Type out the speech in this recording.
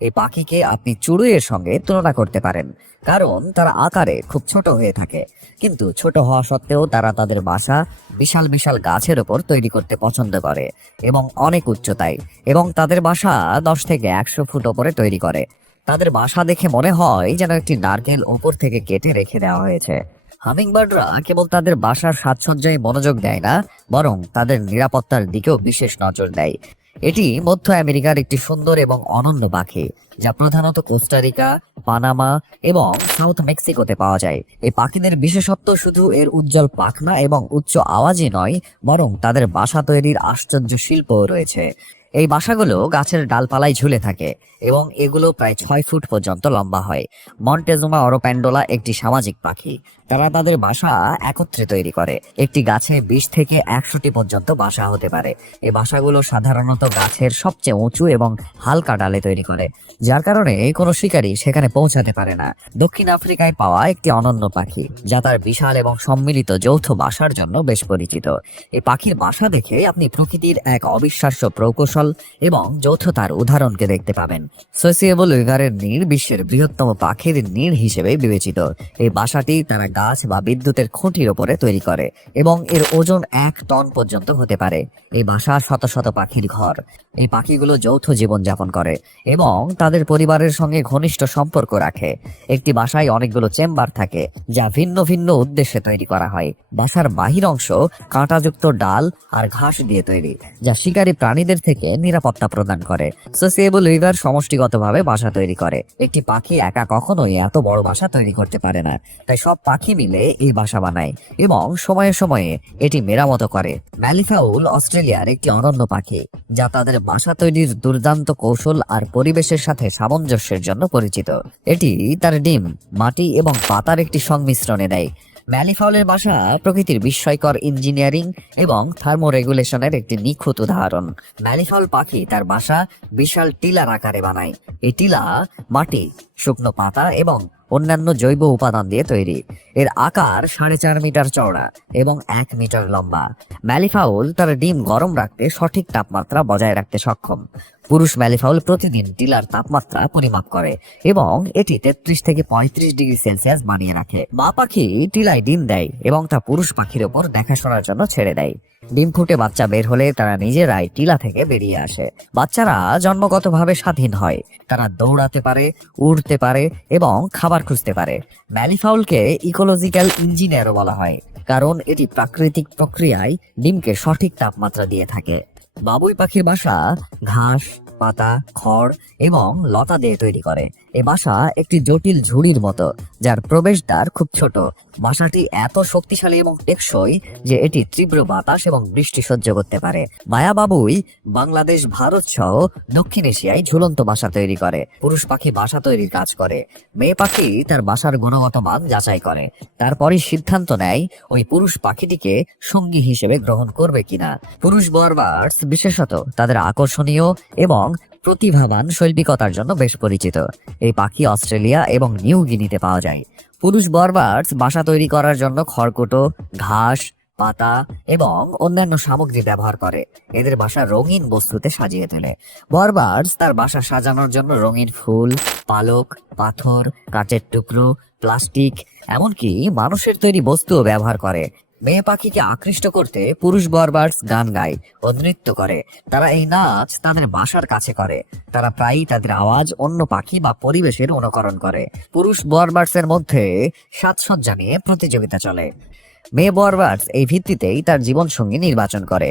এই পাখিকে আপনি চড়ুইয়ের সঙ্গে তুলনা করতে পারেন, কারণ তারা আকারে খুব ছোট হয়ে থাকে। কিন্তু ছোট হওয়া সত্ত্বেও তারা তাদের বাসা বিশাল বিশাল গাছের ওপর তৈরি করতে পছন্দ করে, এবং অনেক উচ্চতায়। এবং তাদের বাসা 10 থেকে 100 ফুট ওপরে তৈরি করে। তাদের বাসা দেখে মনে হয় যেন একটি নারকেল ওপর থেকে কেটে রেখে দেওয়া হয়েছে। হামিংবার্ডরা কেবল তাদের বাসার সাজসজ্জায় মনোযোগ দেয় না, বরং তাদের নিরাপত্তার দিকেও বিশেষ নজর দেয়। এটি মধ্য আমেরিকার একটি সুন্দর এবং অনন্য পাখি, যা প্রধানত কোস্টারিকা, পানামা এবং সাউথ মেক্সিকোতে পাওয়া যায়। এই পাখিদের বিশেষত্ব শুধু এর উজ্জ্বল পাখনা এবং উচ্চ আওয়াজই নয়, বরং তাদের বাসা তৈরির আশ্চর্য শিল্পও রয়েছে। এই বাসাগুলো গাছের ডালপালায় ঝুলে থাকে, এবং এগুলো প্রায় 6 ফুট পর্যন্ত লম্বা হয়। মন্টেজুমা অরোপ্যান্ডোলা একটি সামাজিক পাখি। তারা তাদের বাসা একত্রে তৈরি করে। একটি গাছে 20 থেকে 100টি পর্যন্ত বাসা হতে পারে। এই বাসাগুলো সাধারণত গাছের সবচেয়ে উঁচু এবং হালকা ডালে তৈরি করে, যার কারণে কোনো শিকারী সেখানে পৌঁছাতে পারে না। দক্ষিণ আফ্রিকায় পাওয়া একটি অনন্য পাখি, যা তার বিশাল এবং সম্মিলিত যৌথ বাসার জন্য বেশ পরিচিত। এই পাখির বাসা দেখে আপনি প্রকৃতির এক অবিশ্বাস্য প্রকৌশল এবং যৌথতার উদাহরণকে দেখতে পাবেন। সোসিয়েবল উইভারের নীড় বিশ্বের বৃহত্তম পাখির নীড় হিসেবে বিবেচিত। এই বাসাটি তারা গাছ বা বিদ্যুতের খুঁটির ওপরে তৈরি করে, এবং এর ওজন 1 টন পর্যন্ত হতে পারে। এই বাসা শত শত পাখির ঘর। এই পাখিগুলো যৌথ জীবনযাপন করে এবং তাদের পরিবারের সঙ্গে ঘনিষ্ঠ সম্পর্ক রাখে। একটি বাসায় অনেকগুলো চেম্বার থাকে, যা ভিন্ন ভিন্ন উদ্দেশ্যে তৈরি করা হয়। বাসার বাহির অংশ কাঁটাযুক্ত ডাল আর ঘাস দিয়ে তৈরি, যা শিকারী প্রাণীদের থেকে নিরাপত্তা প্রদান করে। সোসিয়েবল উইভার সমষ্টিগতভাবে বাসা তৈরি করে। একটি পাখি একা কখনোই এত বড় বাসা তৈরি করতে পারে না, তাই সব পাখি মিলে এই বাসা বানায় এবং সময়ে সময়ে এটি মেরামত করে। ম্যালিফাউল অস্ট্রেলিয়ার একটি অনন্য পাখি, যা তাদের বাসা তৈরির দুর্দান্ত কৌশল আর পরিবেশের সাথে সামঞ্জস্যের জন্য পরিচিত। এটি তার ডিম, মাটি এবং পাতার একটি সংমিশ্রণে দেয়। ম্যালিফাউলের বাসা প্রকৃতির বিস্ময়কর ইঞ্জিনিয়ারিং এবং থার্মোরেগুলেশনের একটি নিখুঁত উদাহরণ। ম্যালিফাউল পাখি তার বাসা বিশাল টিলার আকারে বানায়। এই টিলা মাটি, শুকনো পাতা এবং অন্যান্য জৈব উপাদান দিয়ে তৈরি। এর আকার 4.5 মিটার চওড়া এবং 1 মিটার লম্বা। ম্যালিফাউল তার ডিম গরম রাখতে সঠিক তাপমাত্রা বজায় রাখতে সক্ষম। পুরুষ ম্যালিফাউল প্রতিদিন টিলার তাপমাত্রা পরিমাপ করে এবং এটি 33 থেকে 35 ডিগ্রি সেলসিয়াস বানিয়ে রাখে। মা পাখি টিলায় ডিম দেয় এবং তা পুরুষ পাখির ওপর দেখাশোনার জন্য ছেড়ে দেয়। ডিম ফুটে বাচ্চা বের হলে তারা নিজেরাই টিলা থেকে বেরিয়ে আসে। বাচ্চারা জন্মগতভাবে স্বাধীন হয়। তারা দৌড়াতে পারে, উড়তে পারে এবং খাবার খুঁজতে পারে। ম্যালিফাউলকে ইকোলজিক্যাল ইঞ্জিনিয়ারও বলা হয়, কারণ এটি প্রাকৃতিক প্রক্রিয়ায় ডিমকে সঠিক তাপমাত্রা দিয়ে থাকে। বাবুই পাখির বাসা ঘাস, পাতা, খড় এবং লতা দিয়ে তৈরি করে। এই বাসা একটি জটিল ঝুড়ির মতো, যার প্রবেশদ্বার খুব ছোট। বাসাটি এত শক্তিশালী এবং টেকসই যে এটি তীব্র বাতাস এবং বৃষ্টি সহ্য করতে পারে। মায়া বাবুই বাংলাদেশ, ভারত সহ দক্ষিণ এশিয়ায় ঝুলন্ত বাসা তৈরি করে। পুরুষ পাখি বাসা তৈরির কাজ করে। মেয়ে পাখি তার বাসার গুণগত মান যাচাই করে, তারপরই সিদ্ধান্ত নেয় ওই পুরুষ পাখিটিকে সঙ্গী হিসেবে গ্রহণ করবে কিনা। পুরুষ বরবার্ডস বিশেষত তাদের আকর্ষণীয় এবং প্রতিভাবান শৈল্পিকতার জন্য বেশ পরিচিত। এই পাখি অস্ট্রেলিয়া এবং নিউ গিনিতে পাওয়া যায়। পুরুষ বরবার্ডস বাসা তৈরি করার জন্য খড়কুটো, ঘাস, পাতা এবং অন্যান্য সামগ্রী ব্যবহার করে। এদের বাসা রঙিন বস্তুতে সাজিয়ে তোলে। বরবার্ডস তার বাসা সাজানোর জন্য রঙিন ফুল, পালক, পাথর, কাচের টুকরো, প্লাস্টিক, এমনকি মানুষের তৈরি বস্তুও ব্যবহার করে। মেয়ে পাখিকে আকৃষ্ট করতে পুরুষ বরবার্ডস গান গায় ও নৃত্য করে। তারা এই নাচ তাদের বাসার কাছে করে। তারা প্রায়ই তাদের আওয়াজ অন্য পাখি বা পরিবেশের অনুকরণ করে। পুরুষ বরবার্ডসের মধ্যে সাজসজ্জা নিয়ে প্রতিযোগিতা চলে। মেয়ে বরবার্ডস এই ভিত্তিতেই তার জীবনসঙ্গী নির্বাচন করে।